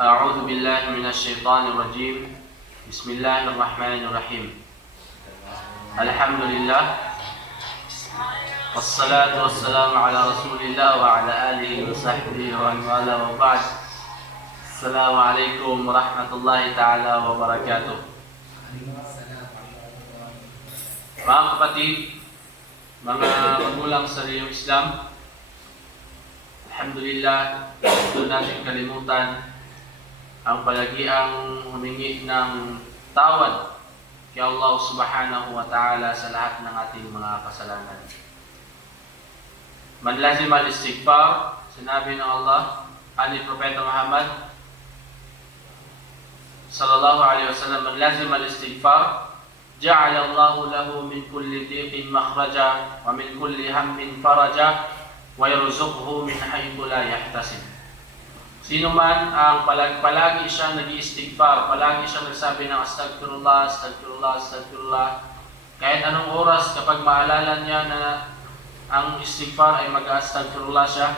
أعوذ بالله من الشيطان الرجيم. بسم الله الرحمن الرحيم. الحمد لله والصلاة والسلام على رسول الله وعلى آله وصحبه ومن والاه وبعد. السلام عليكم ورحمة الله تعالى وبركاته. Mga kapatid, mga magulang sa riyong Islam, alhamdulillah, ito natin kalimutan ang palagiang humingi ng tawad kay Allah subhanahu wa ta'ala sa lahat ng ating mga kasalanan. Man lazim al-istighfar, sinabi ng Allah, ani Propeta Muhammad sallallahu alaihi wasallam, man lazim al-istighfar, ja'ala Allahu lahu min kulli dhiqin makhraja wa min kulli hammin faraja wa yarzuqhu min haythu la yahtasib. Sino man ang palagi siya nag-iistighfar, palagi siya nagsabi ng astagfirullah, astagfirullah, astagfirullah, kahit anong oras kapag maalala niya na ang istighfar ay mag-astagfirullah siya,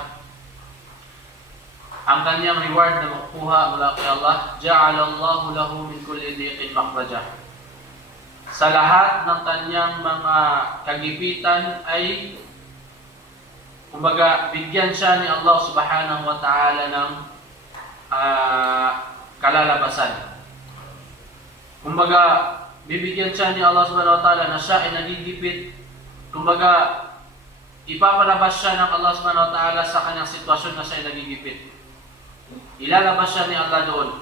ang kanyang reward na makukuha mula kay Allah, ja'ala Allahu lahu min kulli dhiqin makhraja. Sa lahat ng kanyang mga kagipitan ay kumbaga bigyan siya ni Allah subhanahu wa ta'ala ng kalalabasan. Kumbaga bibigyan siya ni Allah subhanahu wa ta'ala na siya ay nagigipit. Kumbaga ipapalabas siya ng Allah subhanahu wa ta'ala sa kanyang sitwasyon na siya ay nagigipit. Ilalabas siya ni Allah doon.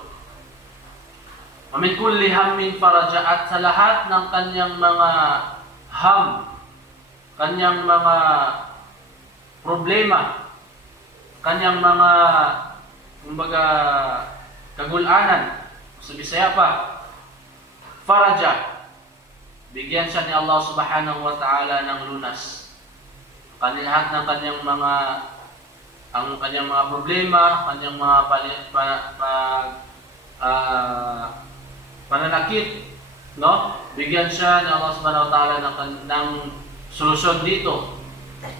Wa min kulli hammin faraja, at sa lahat ng kanyang mga kanyang mga problema, kanyang mga kumbaga kagulanan, sa Bisaya pa, faraja, bigyan siya ni Allah subhanahu wa ta'ala ng lunas. Lahat ng kanyang mga problema, kanyang mga pananakit, no? Bigyan siya ni Allah subhanahu wa ta'ala ng solusyon dito.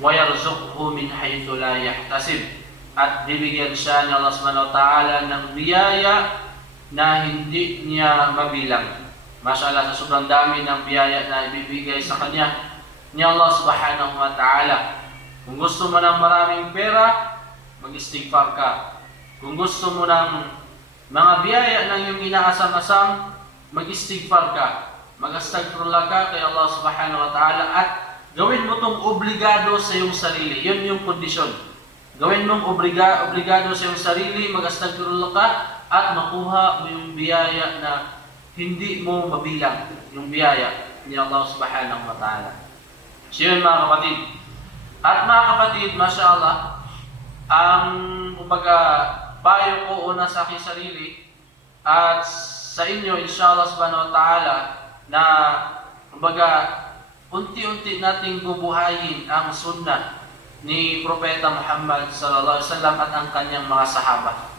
Wa yarzuqhu min haythu la yahtasib, at bibigyan siya ni Allah subhanahu wa ta'ala ng biyaya na hindi niya mabilang. Mashallah, sa sobrang dami ng biyaya na ibibigay sa kanya ni Allah subhanahu wa ta'ala. Kung gusto mo ng maraming pera, mag-istighfar ka. Kung gusto mo ng mga biyaya ng iyong inaasam-asam, mag-istighfar ka. Mag-astagfirullah ka kay Allah subhanahu wa ta'ala, at gawin mo itong obligado sa iyong sarili. Yun yung kondisyon. Gawin mong obligado sa iyong sarili, mag-astagfirullah ka, at makuha mo yung biyaya na hindi mo mabilang, yung biyaya ni Allah subhanahu wa ta'ala. So yun mga kapatid. At mga kapatid, mashallah, ang kumbaga payo ko una sa aking sarili at sa inyo inshallah subhanahu wa ta'ala, na kumbaga unti-unti nating bubuhayin ang sunnah ni Propeta Muhammad sallallahu alaihi wasallam at ang kanyang mga sahaba.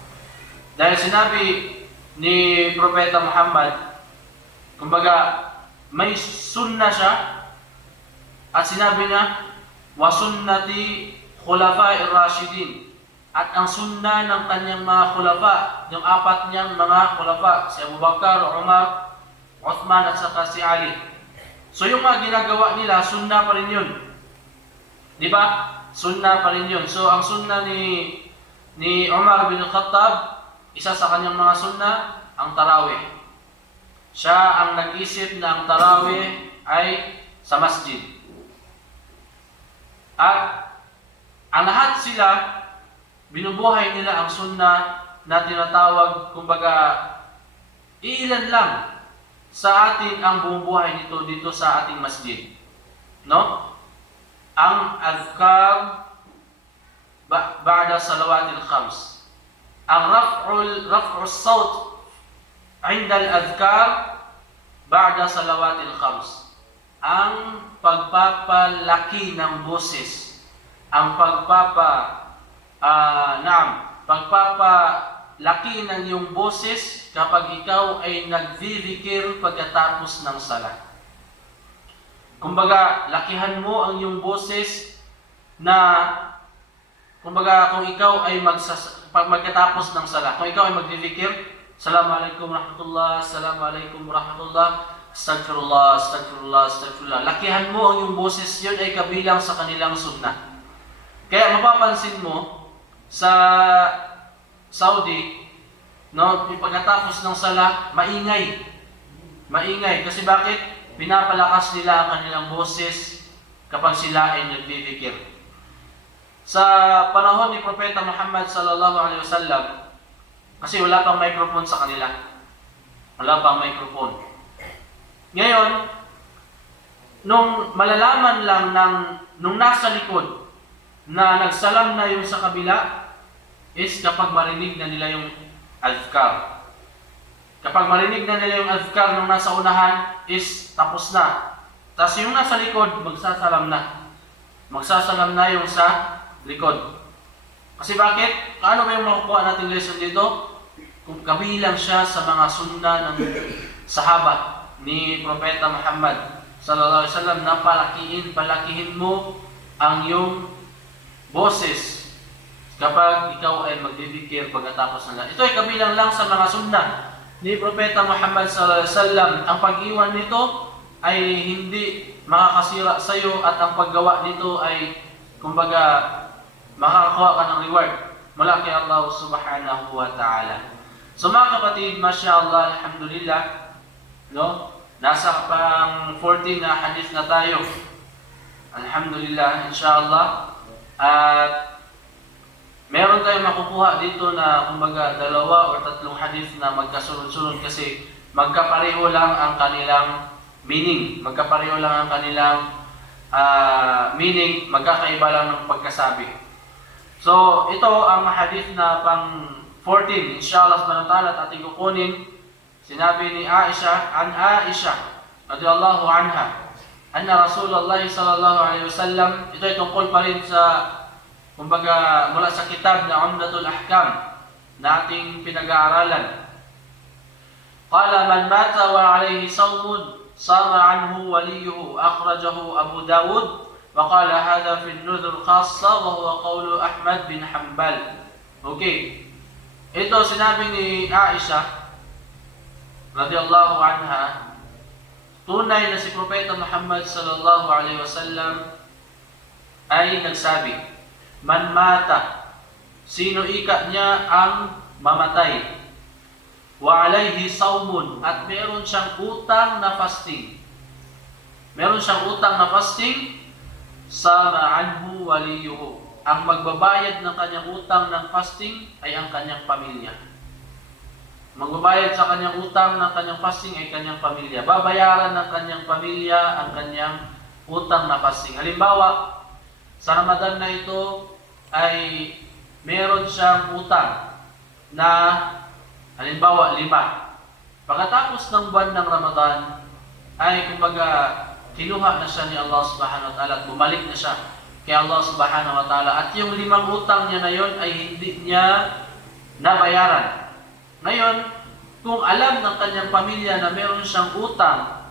Dahil sinabi ni Propeta Muhammad, kumbaga may sunnah siya, at sinabi niya, wa sunnati khulafa'ir rashidin, at ang sunnah ng kanyang mga khulafa, yung apat niyang mga khulafa, si Abu Bakar, Umar, Uthman at saka si Ali. So yung mga ginagawa nila, sunnah pa rin yun. Di ba? Sunnah pa rin yun. So ang sunnah ni Umar bin Khattab, isa sa kanyang mga sunnah, ang tarawih. Siya ang nag-isip na ang tarawih ay sa masjid. At ang lahat sila, binubuhay nila ang sunnah na tinatawag, kumbaga, ilan lang sa atin ang bumubuhay dito sa ating masjid. No? Ang azkar ba'da salawatil khams. Ang raf'ul sawt 'inda al-azkar ba'da salawatil khams. Ang pagpapalaki ng boses, ang pagpapalaki ng iyong boses kapag ikaw ay nagzizikir pagkatapos ng salat. Kumbaga, lakihan mo ang iyong boses na, kumbaga, kung ikaw ay pag magkatapos ng sala. Kung ikaw ay magdidikir, Assalamualaikum warahmatullah, Assalamualaikum warahmatullah, Astagfirullah, Astagfirullah, Astagfirullah. Lakihan mo ang yung boses, yun ay kabilang sa kanilang sunnah. Kaya mapapansin mo sa Saudi, no, pagkatapos ng sala, maingay. Maingay. Kasi bakit? Pinapalakas nila ang kanilang boses kapag sila ay nagdidikir. Sa panahon ni Propeta Muhammad sallallahu alaihi wasallam, kasi wala pang microphone sa kanila. Wala pang microphone. Ngayon, nung malalaman lang nung nasa likod na nagsalam na yung sa kabila, is kapag marinig na nila yung azkar. Kapag marinig na nila yung azkar nung nasa unahan, is tapos na. Tapos yung nasa likod, magsasalam na. Magsasalam na yung sa likod. Kasi bakit? Ano ba yung makukuha nating lesson dito? Kung kabilang siya sa mga sunna ng sahaba ni Propeta Muhammad sallallahu alaihi wasallam na palakihin mo ang iyong boses kapag ikaw ay magdidikir pagkatapos ng lahat. Ito ay kabilang lang sa mga sunna ni Propeta Muhammad sallallahu alaihi wasallam. Ang pag-iwan nito ay hindi makakasira sa iyo at ang paggawa nito ay kumbaga makakakuha ka ng reward mula kay Allah subhanahu wa ta'ala. So mga kapatid, mashallah, alhamdulillah, no? Nasa pang 14 na hadith na tayo. Alhamdulillah, inshallah. At meron tayong makukuha dito na kumbaga 2 o 3 hadith na magkasunod-sunod kasi magkapareho lang ang kanilang meaning. Magkapareho lang ang kanilang meaning, magkakaiba lang ng pagkasabi. So, ito ang hadith na pang 14, inshallah subhanahu wa ta'ala, at ating kukunin. Sinabi ni Aisha, an Aisha radhiyallahu anha, anna Rasulullah sallallahu alaihi wasallam, ito ay tungkol pa rin sa, kumbaga, mula sa kitab na Umdatul Ahkam na ating pinag-aaralan. Qala man mata wa alayhi sawmun, sama anhu waliyuhu, akhrajahu Abu Dawud, wa qala hadha fi an-nudhur khassa wa huwa qawlu Ahmad bin Hanbal. Okay. Ito sinabi ni Aisha radhiyallahu anha, tunay na si Propeta Muhammad sallallahu alaihi wasallam ay nagsabi, man mata, sino ika niya ang mamatay, wa alayhi sawmun, at meron siyang utang na fasting. Meron siyang utang na fasting, sama anhu waliyuhu. Ang magbabayad ng kanyang utang ng fasting ay ang kanyang pamilya. Magbabayad sa kanyang utang ng kanyang fasting ay kanyang pamilya. Babayaran ng kanyang pamilya ang kanyang utang na fasting. Halimbawa, sa Ramadan na ito ay meron siyang utang na halimbawa 5. Pagkatapos ng buwan ng Ramadan ay kumbaga kinuha na siya ni Allah subhanahu wa ta'ala at bumalik na siya kay Allah subhanahu wa ta'ala. At yung 5 utang niya na yon ay hindi niya nabayaran. Ngayon, kung alam ng kanyang pamilya na meron siyang utang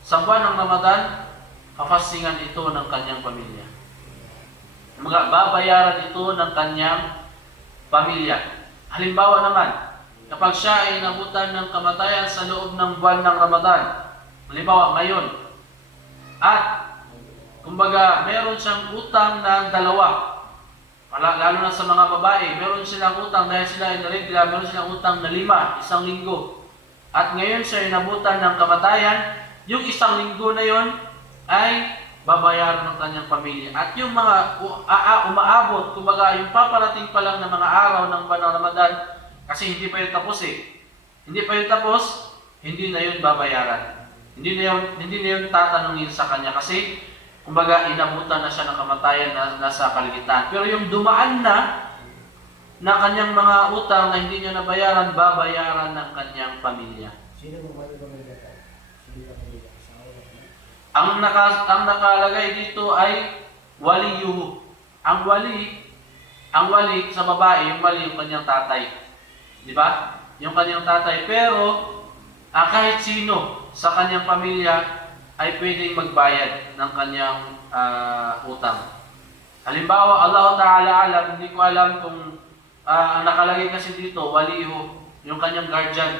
sa buwan ng Ramadan, kafasingan ito ng kanyang pamilya. Babayaran ito ng kanyang pamilya. Halimbawa naman, kapag siya ay nabutan ng kamatayan sa loob ng buwan ng Ramadan, halimbawa ngayon, at kumbaga, meron siyang utang ng 2. Lalo na sa mga babae, meron silang utang dahil sila ay naregla, meron silang utang na 5, 1 linggo. At ngayon siya ay nabutan ng kamatayan, yung 1 linggo na yon ay babayaran ng kanyang pamilya. At yung mga umaabot, kumbaga yung paparating pa lang na mga araw ng buwan ng Ramadan, kasi hindi pa yun tapos Hindi pa yun tapos, hindi na yun babayaran. Hindi na yun tatanungin sa kanya kasi kumbaga, inabutan na siya ng kamatayan na nasa kaligtaan. Pero yung dumaan na kanyang mga utang na hindi niya nabayaran, babayaran ng kanyang pamilya. Sino mo ba ito pamilya? Ang nakalagay dito ay waliyuhu. Ang wali sa babae, yung wali yung kanyang tatay. Di ba? Yung kanyang tatay. Pero, kahit sino sa kanyang pamilya, ay pwedeng magbayad ng kanyang utang. Halimbawa, Allah Ta'ala alam, hindi ko alam kung ang nakalagay kasi dito, waliho, yung kanyang guardian.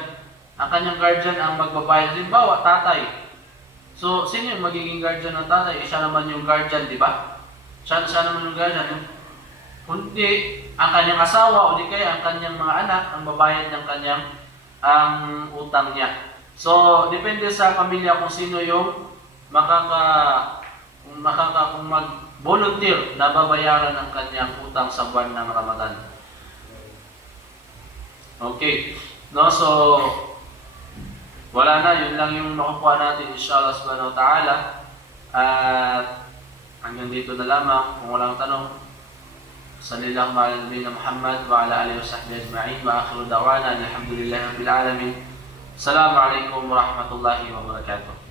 Ang kanyang guardian ang magbabayad. Halimbawa, tatay. So, sino yung magiging guardian ng tatay? Siya naman yung guardian, di ba? Siya naman yung guardian. Kundi, ang kanyang asawa o di kaya ang kanyang mga anak ang babayad ng kanyang utang niya. So, depende sa pamilya kung sino yung kung mag-volunteer na babayaran ng kanyang utang sa buwan ng Ramadan. Okay. No, so wala na, yun lang yung makukuha natin inshallah subhanahu wa ta'ala. At hanggang dito na lamang. Kung walang tanong, sallallahu ala nabiyina Muhammad wa ala alihi wa sahbihi ajma'in wa akhiru da'wana alhamdulillahi rabbil alamin. Assalamu alaikum warahmatullahi wabarakatuh.